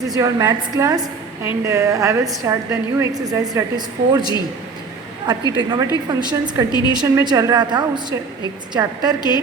This is your maths class and I will start the new exercise that is 4G. आपकी trigonometric functions continuation में चल रहा था, उस चैप्टर के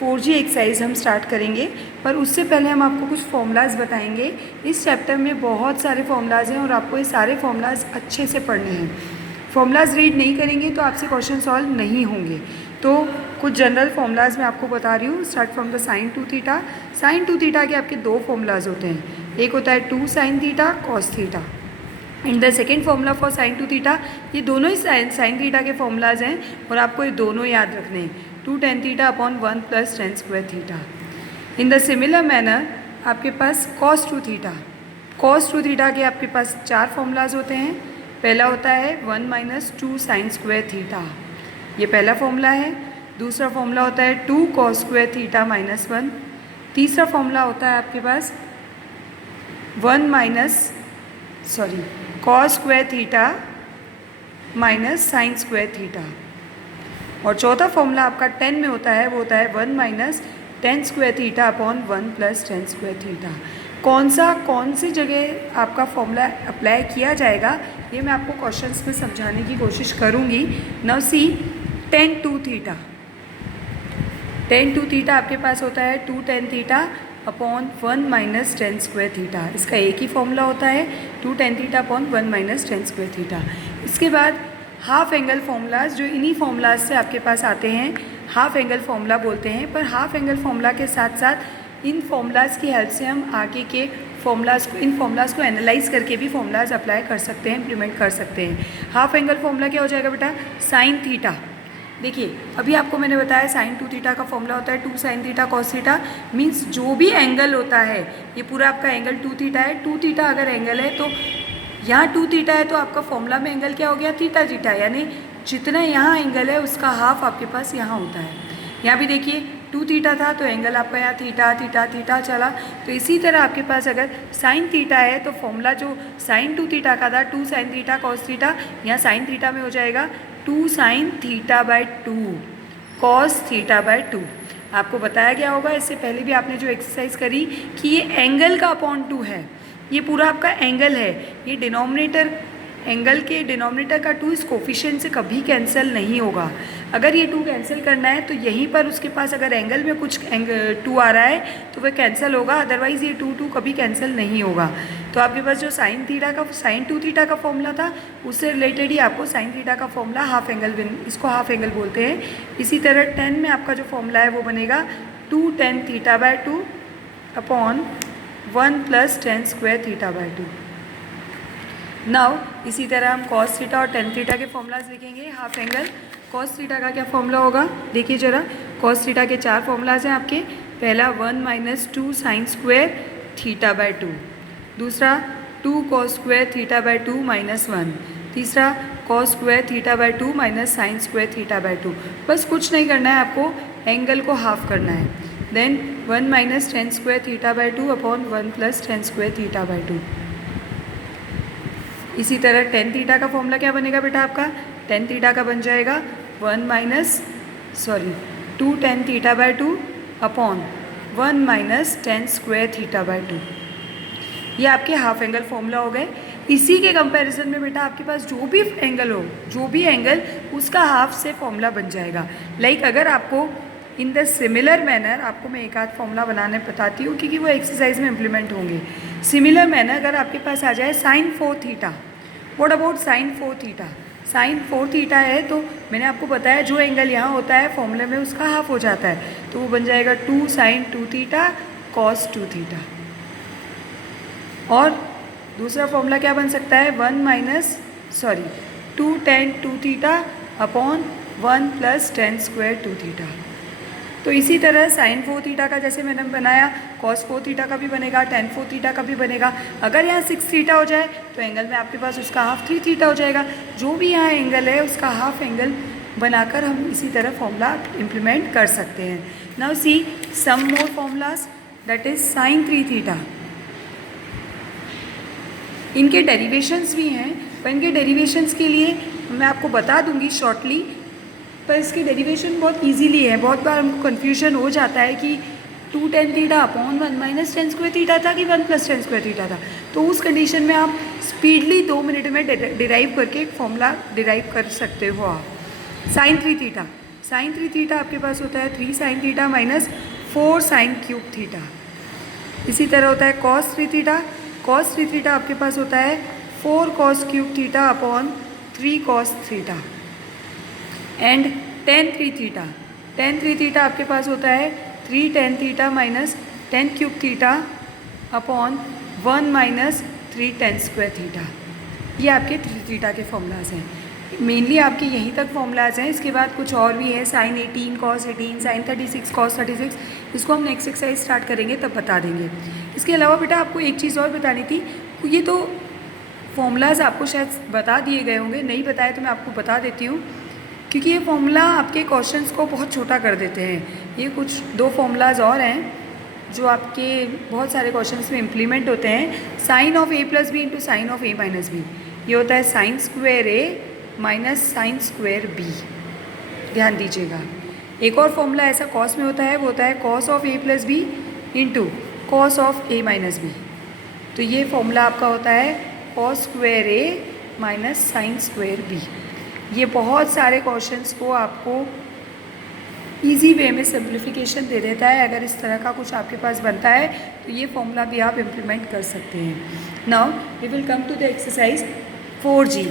4G एक्सरसाइज हम स्टार्ट करेंगे। पर उससे पहले हम आपको कुछ फॉर्मूलाज बताएंगे। इस चैप्टर में बहुत सारे फॉर्मूलाज हैं और आपको ये सारे फॉर्मूलाज अच्छे से पढ़ने हैं। फॉर्मूलाज रीड नहीं करेंगे तो आपसे क्वेश्चन सॉल्व नहीं होंगे। तो कुछ जनरल फॉर्मूलाज मैं आपको बता रही हूँ। Start from the sign to theta. Sign to theta के आपके दो फॉर्मूलाज होते हैं, एक होता है 2 sin theta cos theta and the second formula for sign to theta. ये दोनों ही साइन थीटा के फॉर्मूलाज हैं और आपको ये दोनों याद रखने हैं, 2 tan theta upon 1 + tan square theta. In the similar manner आपके पास cos two theta. cos two theta के आपके पास चार फॉर्मूलाज होते हैं। पहला होता है 1 - 2 sin स्क्वायर थीटा, ये पहला फॉर्मूला है। दूसरा फॉर्मूला होता है 2 cos स्क्वायर थीटा -1। तीसरा फॉर्मूला होता है आपके पास cos square theta minus sine square theta. और चौथा फॉर्मूला आपका 10 में होता है, वो होता है 1 - tan square theta upon 1 + tan square theta. कौन सी जगह आपका फॉर्मूला अप्लाई किया जाएगा ये मैं आपको क्वेश्चंस में समझाने की कोशिश करूँगी। Now see tan two theta. tan two theta आपके पास होता है 2 tan theta upon 1 - tan square theta. इसका एक ही फॉर्मूला होता है 2 tan theta upon 1 - tan square theta. इसके बाद हाफ एंगल फॉर्मूलाज, जो इन्हीं फॉर्मूलाज से आपके पास आते हैं, हाफ एंगल फॉर्मूला बोलते हैं। पर हाफ एंगल फॉर्मूला के साथ साथ इन फॉर्मूलाज की हेल्प से हम आगे के इन फॉर्मूलाज को एनालाइज करके भी फॉर्मूलाज अप्लाई कर सकते हैं, इम्प्लीमेंट कर सकते हैं। हाफ एंगल फॉर्मूला क्या हो जाएगा बेटा? Sine theta. देखिए अभी आपको मैंने बताया साइन टू थीटा का फॉर्मूला होता है 2 sin theta cos theta. Means जो भी एंगल होता है, ये पूरा आपका एंगल 2 थीटा है। 2 थीटा अगर एंगल है तो यहाँ 2 थीटा है तो आपका फॉर्मूला में एंगल क्या हो गया? थीटा थीटा, यानी जितना यहाँ एंगल है उसका हाफ आपके पास यहाँ होता है। यहाँ भी देखिए 2 थीटा था तो एंगल आपका यहाँ थीटा थीटा थीटा चला। तो इसी तरह आपके पास अगर साइन थीटा है तो फॉर्मूला जो साइन टू थीटा का था 2 sin थीटा cos थीटा, यहाँ साइन थीटा में हो जाएगा 2 sin θ/2 cos θ/2। आपको बताया गया होगा इससे पहले भी आपने जो एक्सरसाइज करी कि ये एंगल का अपॉन 2 है, ये पूरा आपका एंगल है। ये डिनोमिनेटर, एंगल के डिनोमिनेटर का 2 इस कोफिशिएंट से कभी कैंसिल नहीं होगा। अगर ये 2 कैंसिल करना है तो यहीं पर उसके पास अगर एंगल में कुछ 2 आ रहा है तो वह कैंसिल होगा, अदरवाइज़ ये 2 कभी कैंसिल नहीं होगा। तो आपके पास जो साइन टू थीटा का फॉर्मूला था उससे रिलेटेड ही आपको साइन थीटा का फॉर्मूला हाफ एंगल, इसको हाफ एंगल बोलते हैं। इसी तरह 10 में आपका जो फॉर्मूला है वो बनेगा 2 tan θ/2 upon 1 + tan square θ/2। Now इसी तरह हम cos थीटा और tan थीटा के फॉर्मूलाज लिखेंगे। हाफ एंगल cos थीटा का क्या फॉर्मूला होगा? देखिए जरा, cos थीटा के चार फॉर्मूलाज हैं आपके। पहला 1 - 2 sin स्क्वायर θ/2। दूसरा 2 cos स्क्वायर θ/2 -1। तीसरा cos स्क्वायर θ/2 - sin स्क्वायर θ/2। बस कुछ नहीं करना है, आपको एंगल को हाफ करना है। Then 1 - tan square θ/2 upon 1 + tan square θ/2। इसी तरह tan थीटा का फॉर्मूला क्या बनेगा बेटा आपका? tan थीटा का बन जाएगा 2 tan θ/2 अपॉन 1 - tan स्क्वायर θ/2। ये आपके हाफ एंगल फॉर्मूला हो गए। इसी के कंपैरिजन में बेटा आपके पास जो भी एंगल हो, जो भी एंगल, उसका हाफ से फॉर्मूला बन जाएगा। लाइक अगर आपको इन द सिमिलर मैनर, आपको मैं एक आध फॉर्मूला बनाने बताती हूँ क्योंकि वो एक्सरसाइज में इम्प्लीमेंट होंगे। सिमिलर मैनर अगर आपके पास आ जाए sine 4 theta, what about sine 4 theta? Sine 4 theta है तो मैंने आपको बताया जो एंगल यहाँ होता है फॉर्मूले में उसका हाफ हो जाता है, तो वो बन जाएगा 2 sin 2 थीटा cos 2 थीटा। और दूसरा फॉर्मूला क्या बन सकता है? 2 tan 2 theta upon 1 + tan square 2 theta. तो इसी तरह साइन 4 थीटा का जैसे मैंने बनाया, cos 4 थीटा का भी बनेगा, tan 4 थीटा का भी बनेगा। अगर यहाँ 6 थीटा हो जाए तो एंगल में आपके पास उसका हाफ 3 थीटा हो जाएगा। जो भी यहाँ एंगल है उसका हाफ एंगल बनाकर हम इसी तरह फॉर्मूला इम्प्लीमेंट कर सकते हैं। Now see some more formulas, that is sine 3 theta. इनके डेरिवेशंस भी हैं, पर इनके डेरिवेशंस के लिए मैं आपको बता दूंगी शॉर्टली। पर इसके डेरिवेशन बहुत इजीली है। बहुत बार हमको कन्फ्यूजन हो जाता है कि 2 tan theta upon 1 minus ten square theta था कि 1 प्लस टेन स्क्वायर थीटा था। तो उस कंडीशन में आप स्पीडली 2 मिनट में डिराइव करके एक फॉर्मूला डिराइव कर सकते हो आप। साइन 3 थीटा, साइन 3 थीटा आपके पास होता है 3 sine theta minus 4 sine cube theta. इसी तरह होता है कॉस 3 थीटा, कॉस 3 थीटा आपके पास होता है 4 cos cube theta upon 3 cos theta. And ten 3 theta, ten 3 theta आपके पास होता है 3 tan theta minus ten cube theta upon 1 minus 3 ten square theta. ये आपके 3 थीटा के फॉर्मूलाज हैं। मेनली आपके यहीं तक फॉर्मूलाज हैं, इसके बाद कुछ और भी है, साइन 18 कॉस 18 साइन 36 कॉस 36। इसको हम नेक्स्ट एक्सरसाइज स्टार्ट करेंगे तब बता देंगे। इसके अलावा बेटा आपको एक चीज़ और बतानी थी, ये तो फॉर्मूलाज आपको शायद बता दिए गए होंगे, नहीं बताए तो मैं आपको बता देती हूँ, क्योंकि ये फॉर्मूला आपके क्वेश्चंस को बहुत छोटा कर देते हैं। ये कुछ 2 फॉर्मूलाज और हैं जो आपके बहुत सारे क्वेश्चंस में इम्प्लीमेंट होते हैं। Sine of A plus B into sine of A minus B, ये होता है sine square A minus sine square B, ध्यान दीजिएगा। एक और फॉर्मूला ऐसा कॉस में होता है, वो होता है cos of A plus B into cos of A minus B. तो ये फॉर्मूला आपका होता है cos square A minus sine square B. ये बहुत सारे क्वेश्चंस को आपको इजी वे में सिंप्लीफिकेशन दे देता है। अगर इस तरह का कुछ आपके पास बनता है तो ये फॉर्मूला भी आप इम्प्लीमेंट कर सकते हैं। Now we will come to the exercise 4G।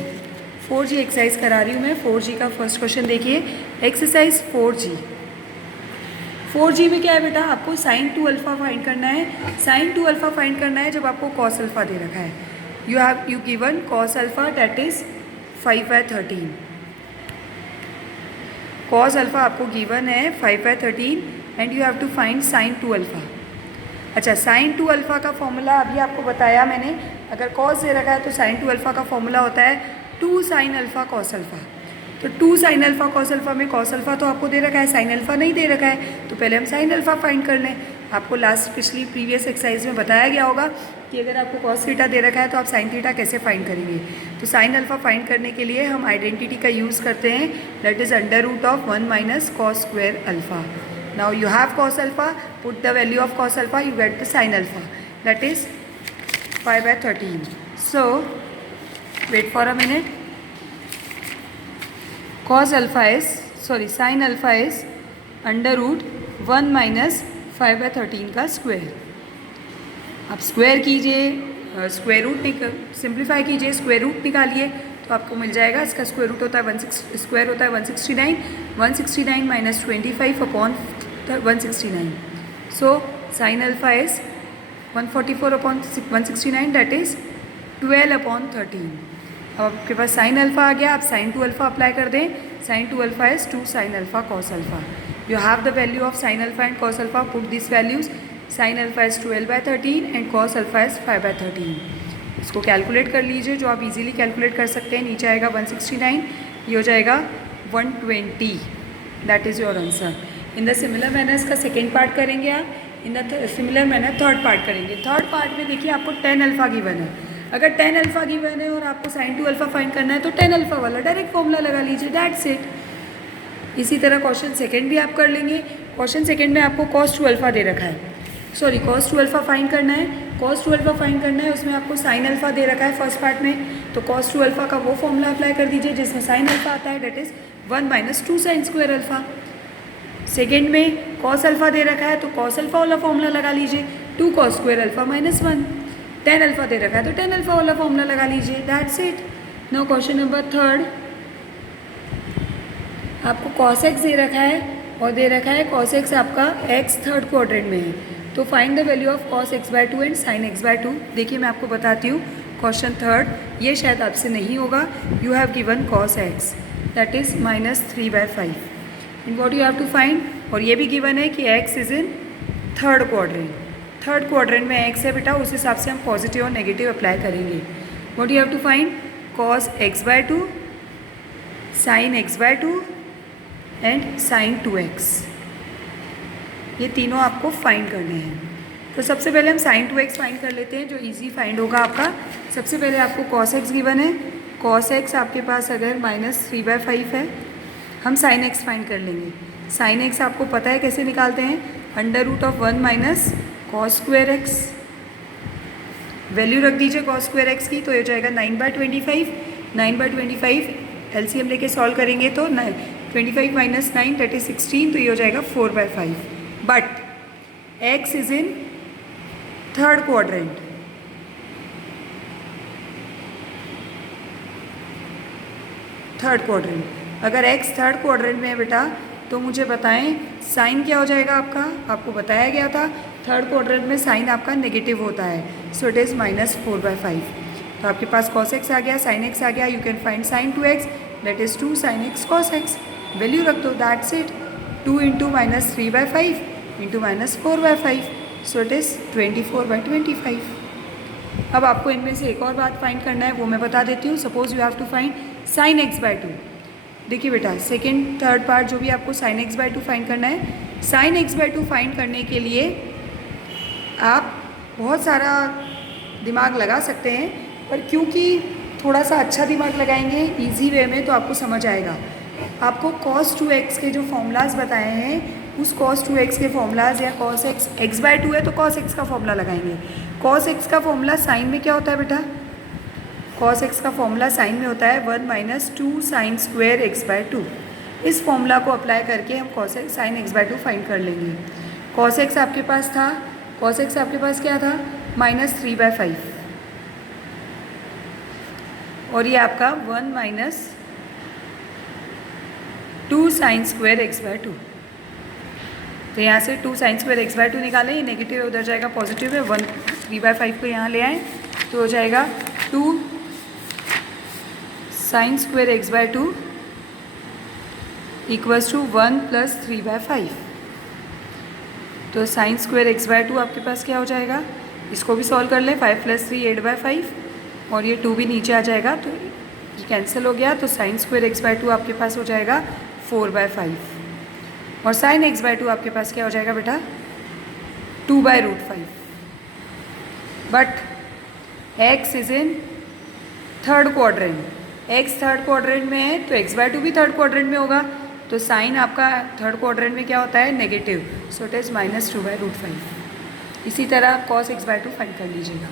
4G exercise करा रही हूँ मैं। 4G का फर्स्ट क्वेश्चन देखिए, एक्सरसाइज 4G। 4G में क्या है बेटा, आपको साइन 2 अल्फ़ा फाइंड करना है। साइन 2 अल्फ़ा फाइंड करना है जब आपको कॉस अल्फ़ा दे रखा है। You given cos alpha that is 5/13। Cos alpha आपको गिवन है 5/13 and you have to find sine 2 alpha. अच्छा, साइन 2 अल्फ़ा का फॉर्मूला अभी आपको बताया मैंने। अगर कॉस दे रखा है तो साइन 2 अल्फ़ा का फॉर्मूला होता है 2 साइन अल्फ़ा कॉस अल्फ़ा। तो 2 साइन अल्फ़ा कॉस अल्फ़ा में कॉस अल्फ़ा तो आपको दे रखा है, साइन अल्फ़ा नहीं दे रखा है, तो पहले हम साइन अल्फ़ा फाइंड कर लें। आपको पिछली प्रीवियस एक्सरसाइज में बताया गया होगा कि अगर आपको कॉस थीटा दे रखा है तो आप साइन थीटा कैसे फाइंड करेंगे। तो साइन अल्फ़ा फाइंड करने के लिए हम आइडेंटिटी का यूज़ करते हैं, that is under root of 1 minus cos square alpha. Now you have cos alpha, put the value of cos alpha, you get the sine alpha, that is 5/13. So wait for a minute. Cos alpha is, sorry, sin alpha is under root 1 minus 5/13 का square. आप square कीजिए, square root simplify कीजिए, square root निकालिए तो आपको मिल जाएगा। इसका square root होता है स्क्वायर होता है 169, 169 minus 25 upon 169। So sine alpha is 144 upon 169, that is 12/13। अब आपके पास साइन अल्फ़ा आ गया, आप साइन 2 अल्फ़ा अप्लाई कर दें। Sine 2 alpha is 2 sine alpha cos alpha. You have the value of sine alpha and cos alpha, put this values. Sine alpha is 12/13 and cos alpha is 5/13। इसको calculate कर लीजिए, जो आप easily calculate कर सकते हैं। नीचे आएगा 169, ये हो जाएगा 120, that is your answer. In the similar manner इसका सेकेंड पार्ट करेंगे आप, इन the similar manner third part करेंगे। थर्ड पार्ट में देखिए आपको 10 अल्फ़ा गिवन है। अगर 10 अल्फ़ा गिवन है और आपको साइन 2 अल्फ़ा फाइंड करना है तो 10 अल्फ़ा वाला डायरेक्ट फॉर्मूला लगा लीजिए, दैट्स इट। इसी तरह क्वेश्चन सेकंड भी आप कर लेंगे। क्वेश्चन सेकंड में आपको cos 2 अल्फ़ा दे रखा है, सॉरी cos 2 अल्फ़ा फाइंड करना है। cos 2 अल्फ़ा फाइंड करना है, उसमें आपको साइन अल्फ़ा दे रखा है फर्स्ट पार्ट में, तो cos 2 अल्फ़ा का वो फॉर्मूला अप्लाई कर दीजिए जिसमें साइन अल्फ़ा आता है, that is 1 minus 2 sine square alpha. Second में cos अल्फ़ा दे रखा है तो cos अल्फ़ा वाला फॉर्मूला लगा लीजिए, 2 cos square alpha minus 1। 10 alpha दे रखा है तो 10 अल्फ़ा वाला फॉर्मूला लगा लीजिए, that's it. Now question number third, आपको cos x दे रखा है और दे रखा है cos x आपका x थर्ड क्वाड्रेंट में है, तो find the value of cos x/2 and sin x/2। देखिए मैं आपको बताती हूँ, क्वेश्चन थर्ड ये शायद आपसे नहीं होगा। You have given cos x that is -3/5 and what you have to find, और ये भी गिवन है कि x is in third quadrant. Third quadrant में x है बेटा, उस हिसाब से हम पॉजिटिव और नेगेटिव अप्लाई करेंगे। What you have to find, cos x/2, sin x/2 and sin 2x। ये तीनों आपको फाइंड करने हैं। तो सबसे पहले हम sin 2x फाइंड कर लेते हैं, जो इजी फाइंड होगा आपका। सबसे पहले आपको cos x गिवन है, cos x आपके पास अगर -3/5 है, हम sin x फाइंड कर लेंगे। sin x आपको पता है कैसे निकालते हैं, under root of 1 minus cos square x, value रख दीजिए कॉस स्क्वायर एक्स की, तो ये हो जाएगा 9/25, 9/25 एलसीएम लेके सॉल्व करेंगे तो 25 माइनस 9 दैट इज 16, तो ये हो जाएगा 4/5। But x is in third quadrant, third quadrant. अगर x थर्ड क्वाड्रेंट में है बेटा तो मुझे बताएं साइन क्या हो जाएगा आपका, आपको बताया गया था थर्ड क्वाड्रेंट में साइन आपका नेगेटिव होता है, सो इट इज़ -4/5। तो आपके पास cos x आ गया, sin x आ गया, you can find sin 2x that is 2 sin x cos x, value रख दो, that's it. 2 into -3/5 into -4/5, so it is 24/25। अब आपको इनमें से एक और बात फाइंड करना है, वो मैं बता देती हूँ। Suppose you have to find sin x/2। देखिए बेटा सेकेंड थर्ड पार्ट जो भी आपको sin x/2 फाइंड करना है, sin x/2 फाइंड करने के लिए आप बहुत सारा दिमाग लगा सकते हैं, पर क्योंकि थोड़ा सा अच्छा दिमाग लगाएंगे इजी वे में तो आपको समझ आएगा। आपको cos 2x के जो फॉर्मूलाज बताए हैं उस cos 2x के फॉर्मूलाज या cos x x/2 है तो cos x का फॉर्मूला लगाएंगे। cos x का फॉर्मूला साइन में क्या होता है बेटा, cos x का फॉर्मूला साइन में होता है 1 माइनस 2 साइन स्क्वायर x/2। इस फॉर्मूला को अप्लाई करके हम cos x sign x/2 find कर लेंगे। cos x आपके पास था, cos x आपके पास क्या था -3/5, और ये आपका 1 माइनस 2 साइन स्क्वायर x/2। तो यहाँ से 2 साइन स्क्वायर x/2 निकालें, ये नेगेटिव उधर जाएगा पॉजिटिव है, 1 3/5 को यहाँ ले आएँ तो हो जाएगा 2 sine square x/2 equals to 1 plus 3/5। तो साइन स्क्वायर x/2 आपके पास क्या हो जाएगा, इसको भी सॉल्व कर लें, 5 + 3 8/5, और ये 2 भी नीचे आ जाएगा तो ये कैंसिल हो गया। तो साइन स्क्वायर x/2 आपके पास हो जाएगा 4/5, और साइन x/2 आपके पास क्या हो जाएगा बेटा 2/√5। But x is in third quadrant, x third quadrant में है तो x/2 भी थर्ड क्वाड्रेंट में होगा, तो साइन आपका थर्ड क्वाड्रेंट में क्या होता है नेगेटिव, सो इट इज़ -2/√5। इसी तरह cos x/2 फाइंड कर लीजिएगा।